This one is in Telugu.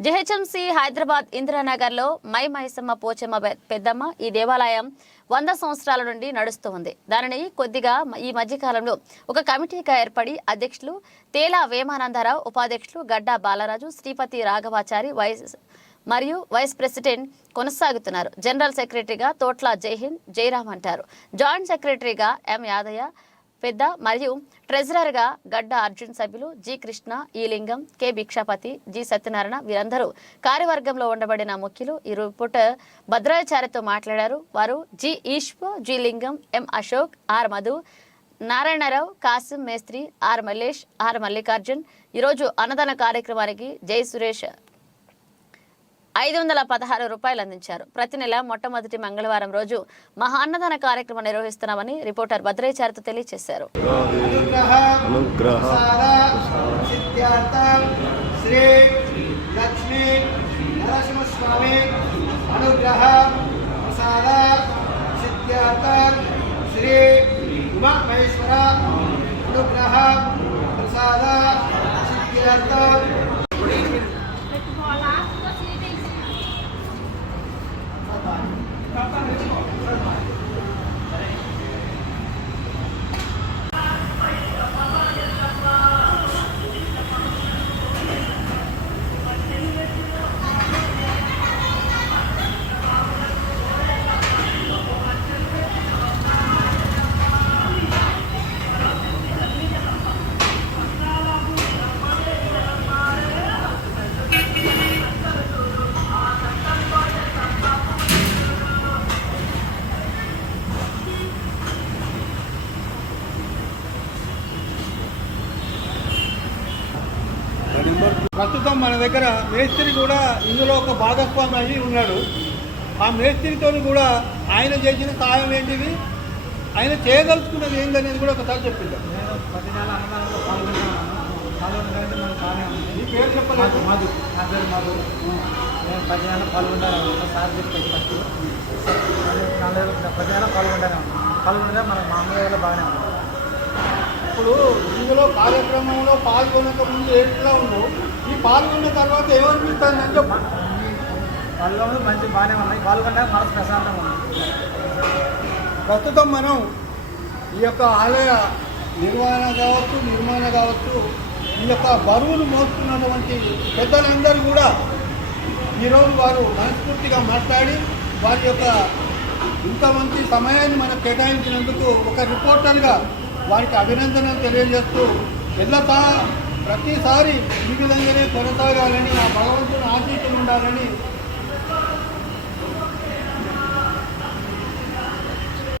జెహెచ్ఎంసీ హైదరాబాద్ ఇందిరానగర్లో మై మైసమ్మ పోచమ్మ పెద్దమ్మ ఈ దేవాలయం వంద సంవత్సరాల నుండి నడుస్తూ ఉంది దానిని కొద్దిగా ఈ మధ్యకాలంలో ఒక కమిటీగా ఏర్పడి అధ్యక్షులు తేలా వేమానందరావు ఉపాధ్యక్షులు గడ్డా బాలరాజు శ్రీపతి రాఘవాచారి వైస్ మరియు వైస్ ప్రెసిడెంట్ కొనసాగుతున్నారు. జనరల్ సెక్రటరీగా తోట్ల జైహింద్ జయరామ్ అంటారు. జాయింట్ సెక్రటరీగా ఎం యాదయ్య పెద్ద మరియు ట్రెజరర్గా గడ్డ అర్జున్ సభ్యులు G Krishna E Lingam K Bhikshapathi G Satyanarayana వీరందరూ కార్యవర్గంలో ఉండబడిన ముఖ్యులు. ఈ రిపోర్ట్ భద్రాచార్యతో మాట్లాడారు. వారు G ఈశ్వ G Lingam M Ashok R Madhu Narayanarao Kasim మేస్త్రి ఆర్ మల్లేష్ ఆర్ మల్లికార్జున్. ఈరోజు అన్నదాన కార్యక్రమానికి జై సురేష్ ఐదు వందల పదహారు రూపాయలు అందించారు. ప్రతి నెల మొట్టమొదటి మంగళవారం రోజు మహా అన్నదాన కార్యక్రమం నిర్వహిస్తున్నామని రిపోర్టర్ భద్రాచార్యతో తెలియజేశారు అనుగ్రహ ప్రసాద సిద్ధార్థ ప్రస్తుతం మన దగ్గర మేస్త్రి కూడా ఇందులో ఒక భాగస్వామి అయి ఉన్నాడు. ఆ మేస్త్రితో కూడా ఆయన చేసిన సహాయం ఏంటిది? ఆయన చేయదలుచుకున్నది ఏందనేది కూడా ఒకసారి చెప్పింది నేను పది పాల్గొన్నాను ఉంది పేరు చెప్పలేదు? మధు. నా పేరు మధు. నేను పది నెలలు పాల్గొంటాను సార్ చెప్పేది ఫస్ట్. నాలుగు పది నెలలు పాల్గొంటానే పాల్గొంటే మనకు మా అమ్మగారు బాగానే ఉంది ఇప్పుడు ఇందులో కార్యక్రమంలో పాల్గొనక ముందు ఎట్లా ఉందో ఈ పాల్గొన్న తర్వాత ఏమనిపిస్తుంది అని చెప్పు. పాల్గొనడం మంచి బాగానే ఉన్నాయి పాల్గొనడానికి మనసు ప్రశాంతంగా ఉంది. ప్రస్తుతం మనం ఈ యొక్క ఆలయ నిర్వహణ కావచ్చు నిర్మాణ కావచ్చు ఈ యొక్క బరువును మోస్తున్నటువంటి పెద్దలందరూ కూడా ఈరోజు వారు మనస్ఫూర్తిగా మాట్లాడి వారి యొక్క ఇంత మంచి సమయాన్ని మనకు కేటాయించినందుకు ఒక రిపోర్టర్గా వారికి అభినందనలు తెలియజేస్తూ ఎల్లతా ప్రతిసారి ఈ విధంగానే కొనసాగాలని ఆ భగవంతుని ఆశీస్సులు ఉండాలని